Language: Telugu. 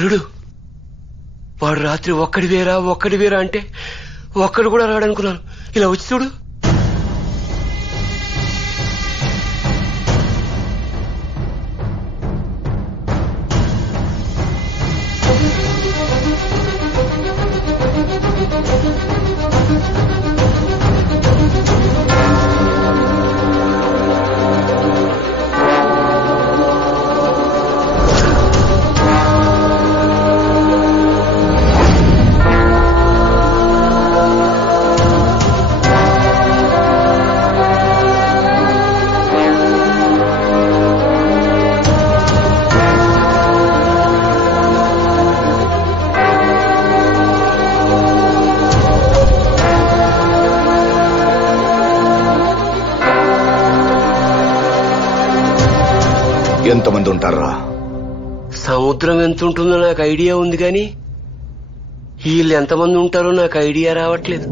అల్లుడు, వాడు రాత్రి ఒక్కడివేరా అంటే ఒక్కడు కూడా రాడనుకున్నాను. ఇలా వచ్చి చూడు. ఎంతమంది ఉంటారా? సముద్రం ఎంత ఉంటుందో నాకు ఐడియా ఉంది, కానీ వీళ్ళు ఎంతమంది ఉంటారో నాకు ఐడియా రావట్లేదు.